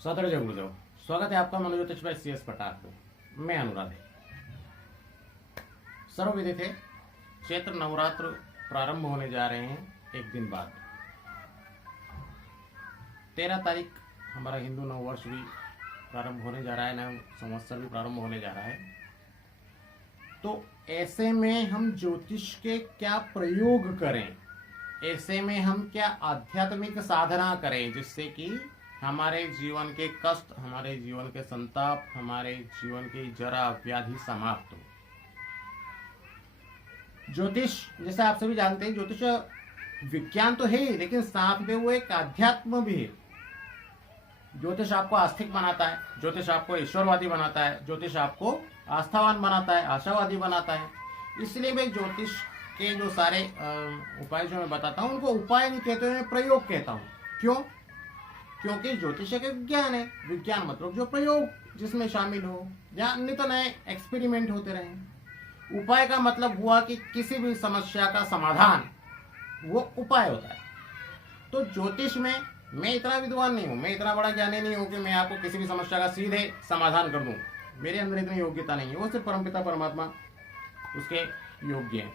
सदर जय गुरुदेव। स्वागत है आपका मनोज्योतिष भाई CS पटाख में। मैं अनुराध। सर्वविदित थे चैत्र नवरात्र प्रारंभ होने जा रहे हैं एक दिन बाद। 13 तारीख हमारा हिंदू नववर्ष भी प्रारंभ होने जा रहा है, नया संवत्सर भी प्रारंभ होने जा रहा है। तो ऐसे में हम ज्योतिष के क्या प्रयोग करें, ऐसे में हम क्या आध्यात्मिक साधना करें जिससे कि हमारे जीवन के कष्ट, हमारे जीवन के संताप, हमारे जीवन की जरा व्याधि समाप्त हो। ज्योतिष जैसे आप सभी जानते हैं, ज्योतिष विज्ञान तो है ही, लेकिन साथ में वो एक अध्यात्म भी है। ज्योतिष आपको आस्तिक बनाता है, ज्योतिष आपको ईश्वरवादी बनाता है, ज्योतिष आपको आस्थावान बनाता है, आशावादी बनाता है। इसलिए मैं ज्योतिष के जो सारे उपाय जो मैं बताता हूँ उनको उपाय नहीं कहते हुए मैं प्रयोग कहता हूँ। क्यों? क्योंकि ज्योतिष एक विज्ञान है। विज्ञान मतलब जो प्रयोग जिसमें शामिल हो, या नहीं तो नए एक्सपेरिमेंट होते रहे। उपाय का मतलब हुआ कि किसी भी समस्या का समाधान वो उपाय होता है। तो ज्योतिष में मैं इतना विद्वान नहीं हूँ, मैं इतना बड़ा ज्ञानी नहीं हूँ कि मैं आपको किसी भी समस्या का सीधे समाधान कर दूँ। मेरे अंदर इतनी योग्यता नहीं है, वो सिर्फ परमपिता परमात्मा उसके योग्य है,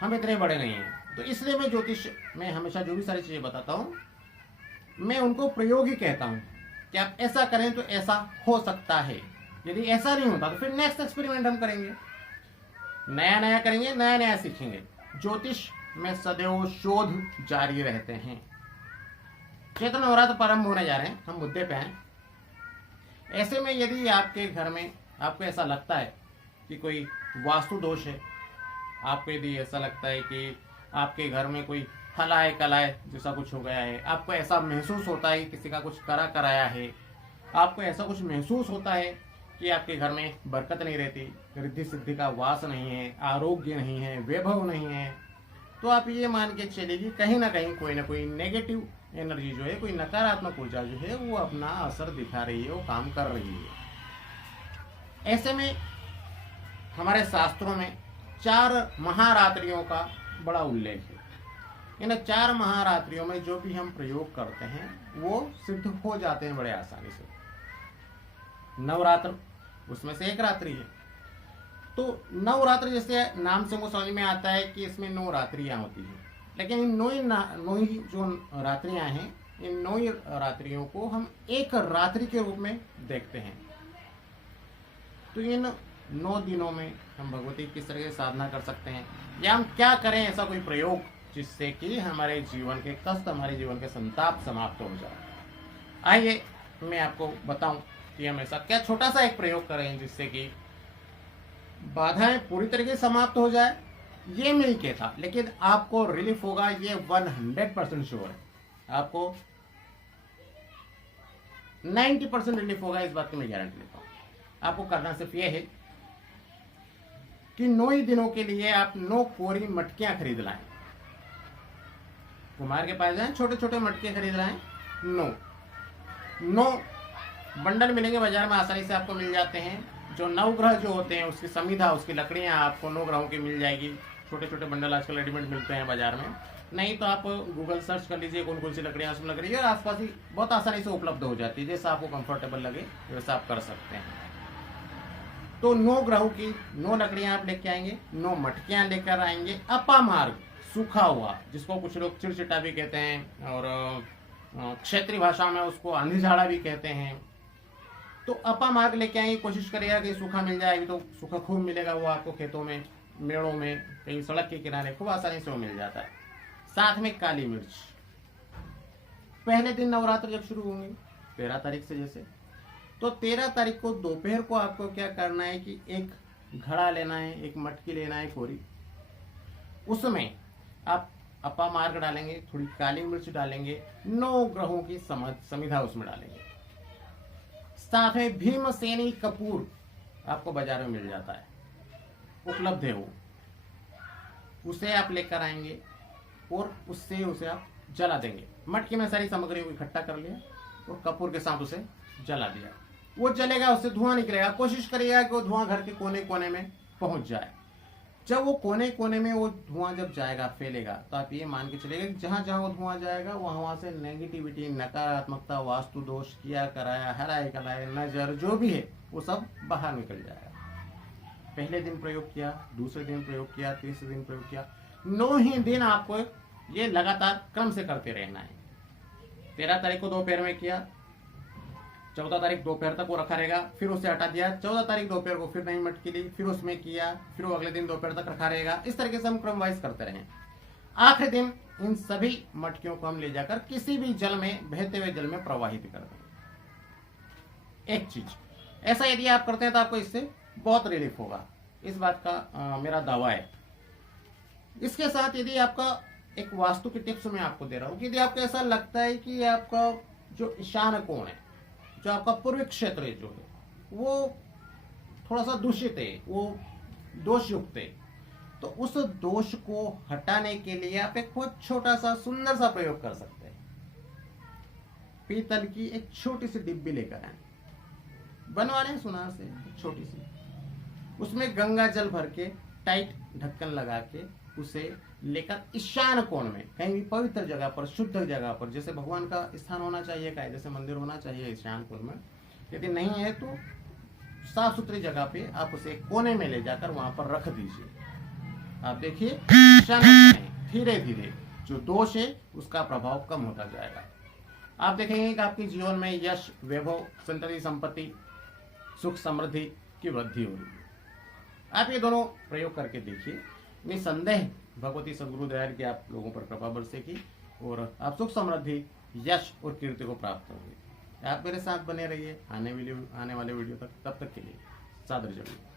हम इतने बड़े नहीं हैं। तो इसलिए मैं ज्योतिष में हमेशा जो भी सारी चीजें बताता हूँ मैं उनको प्रयोग ही कहता हूँ कि आप ऐसा करें तो ऐसा हो सकता है। यदि ऐसा नहीं होता तो फिर नेक्स्ट एक्सपेरिमेंट हम करेंगे, नया नया करेंगे, नया नया सीखेंगे। ज्योतिष में सदैव शोध जारी रहते हैं। चैत्र नवरात्र प्रारंभ होने जा रहे हैं, हम मुद्दे पे हैं। ऐसे में यदि आपके घर में आपको ऐसा लगता है कि कोई वास्तु दोष है, आपको यदि ऐसा लगता है कि आपके घर में कोई हलाए कलाए जैसा कुछ हो गया है, आपको ऐसा महसूस होता है कि किसी का कुछ करा कराया है, आपको ऐसा कुछ महसूस होता है कि आपके घर में बरकत नहीं रहती, रिद्धि सिद्धि का वास नहीं है, आरोग्य नहीं है, वैभव नहीं है, तो आप ये मान के चलेगी कहीं ना कोई नेगेटिव एनर्जी जो है, कोई नकारात्मक ऊर्जा जो है वो अपना असर दिखा रही है, वो काम कर रही है। ऐसे में हमारे शास्त्रों में 4 महारात्रियों का बड़ा उल्लेख है। इन 4 महारात्रियों में जो भी हम प्रयोग करते हैं वो सिद्ध हो जाते हैं बड़े आसानी से। नवरात्र उसमें से एक रात्रि है। तो नवरात्र जैसे नाम से वो समझ में आता है कि इसमें 9 रात्रियां होती हैं, लेकिन इन 9 ही जो रात्रियां हैं, इन 9 ही रात्रियों को हम एक रात्रि के रूप में देखते हैं। तो इन 9 दिनों में हम भगवती किस तरह से साधना कर सकते हैं, या हम क्या करें ऐसा कोई प्रयोग जिससे कि हमारे जीवन के कष्ट, हमारे जीवन के संताप समाप्त हो जाए। आइए मैं आपको बताऊं कि हम ऐसा क्या छोटा सा एक प्रयोग करें जिससे कि बाधाएं पूरी तरीके से समाप्त हो जाए। ये मैं नहीं कहता, लेकिन आपको रिलीफ होगा, ये 100% श्योर है। आपको 90% रिलीफ होगा, इस बात की मैं गारंटी लेता हूँ। आपको करना सिर्फ ये है कि 9 ही दिनों के लिए आप 9 कोरी मटकियां खरीद लाएं। कुमार के पास जाएं, छोटे छोटे मटके खरीद लाएं। 9 बंडल मिलेंगे बाजार में, आसानी से आपको मिल जाते हैं। जो नवग्रह जो होते हैं उसकी समिधा, उसकी लकड़ियां आपको 9 ग्रहों की मिल जाएगी। छोटे छोटे बंडल आजकल रेडीमेड मिलते हैं बाजार में, नहीं तो आप गूगल सर्च कर लीजिए कौन कौन सी लकड़ियां उसमें लग रही है, और आसपास ही बहुत आसानी से उपलब्ध हो जाती है। जैसा आपको कंफर्टेबल लगे वैसा आप कर सकते हैं। तो 9 ग्रहों की 9 लकड़ियां आप लेके आएंगे, 9 मटकियां लेकर आएंगे। अपामार्ग सूखा हुआ, जिसको कुछ लोग चिड़चिटा भी कहते हैं और क्षेत्रीय भाषा में उसको आंधी झाड़ा भी कहते हैं। तो अपामार्ग लेके आएंगे, कोशिश करिएगा कि सूखा मिल जाए। तो सूखा खूब मिलेगा वो आपको खेतों में, मेड़ों में, कहीं सड़क के किनारे खूब आसानी से वो मिल जाता है। साथ में काली मिर्च। पहले दिन नवरात्र जब शुरू होंगे 13 तारीख से, जैसे तो 13 तारीख को दोपहर को आपको क्या करना है कि एक घड़ा लेना है, एक मटकी लेना है कोरी, उसमें आप अपामार्ग डालेंगे, थोड़ी काली मिर्च डालेंगे, 9 ग्रहों की समिधा उसमें डालेंगे। साथ में भीमसेनी कपूर आपको बाजार में मिल जाता है, उपलब्ध है वो, उसे आप लेकर आएंगे और उससे उसे आप जला देंगे। मटकी में सारी सामग्री को इकट्ठा कर लिया और कपूर के साथ उसे जला दिया। वो जलेगा, उससे धुआं निकलेगा। कोशिश करिएगा कि वो धुआं घर के कोने कोने में पहुंच जाए। जब वो कोने कोने में वो धुआं जब जाएगा, फैलेगा, तो आप ये मान के चलेगा कि जहां जहां वो धुआं जाएगा वहां से नेगेटिविटी, नकारात्मकता, वास्तु दोष, किया कराया, हराए कलाए, नजर, जो भी है वो सब बाहर निकल जाएगा। पहले दिन प्रयोग किया, दूसरे दिन प्रयोग किया, तीसरे दिन प्रयोग किया, 9 ही दिन आपको ये लगातार क्रम से करते रहना है। 13 तारीख को दोपहर में किया, 14 तारीख दोपहर तक वो रखा रहेगा, फिर उसे हटा दिया, 14 तारीख दोपहर को फिर नई मटकी ली, फिर उसमें किया, फिर वो अगले दिन दोपहर तक रखा रहेगा। इस तरीके से हम क्रम वाइज करते रहें। आखिरी दिन इन सभी मटकियों को हम ले जाकर किसी भी जल में, बहते हुए जल में प्रवाहित कर दें। एक चीज ऐसा यदि आप करते हैं तो आपको इससे बहुत रिलीफ होगा, इस बात का मेरा दावा है। इसके साथ यदि आपका एक वास्तु की टिप्स मैं आपको दे रहा हूं कि यदि आपको ऐसा लगता है कि आपका जो ईशान कोण है, जो आपका पूर्वी क्षेत्र है, जो है वो थोड़ा सा दूषित है, वो दोष युक्त है, तो उस दोष को हटाने के लिए आप एक बहुत छोटा सा सुंदर सा प्रयोग कर सकते हैं। पीतल की एक छोटी सी डिब्बी लेकर आए, बनवा रहे हैं सुनार से, छोटी सी, उसमें गंगा जल भर के टाइट ढक्कन लगा के उसे लेकर ईशान कोण में कहीं भी पवित्र जगह पर, शुद्ध जगह पर, जैसे भगवान का स्थान होना चाहिए, कायदे से मंदिर होना चाहिए ईशान कोण में, यदि नहीं है तो साफ सुथरी जगह पे आप उसे कोने में ले जाकर वहां पर रख दीजिए। आप देखिए ईशान धीरे धीरे जो दोष है उसका प्रभाव कम होता जाएगा। आप देखेंगे कि आपके जीवन में यश, वैभव, संतति, संपत्ति, सुख, समृद्धि की वृद्धि हो रही है। आप ये दोनों प्रयोग करके देखिए, निसंदेह भगवती सद्गुरु दया की आप लोगों पर कृपा बरसेगी और आप सुख, समृद्धि, यश और कीर्ति को प्राप्त करोगे। आप मेरे साथ बने रहिए आने वाले वीडियो तक। तब तक के लिए सादर जरूर।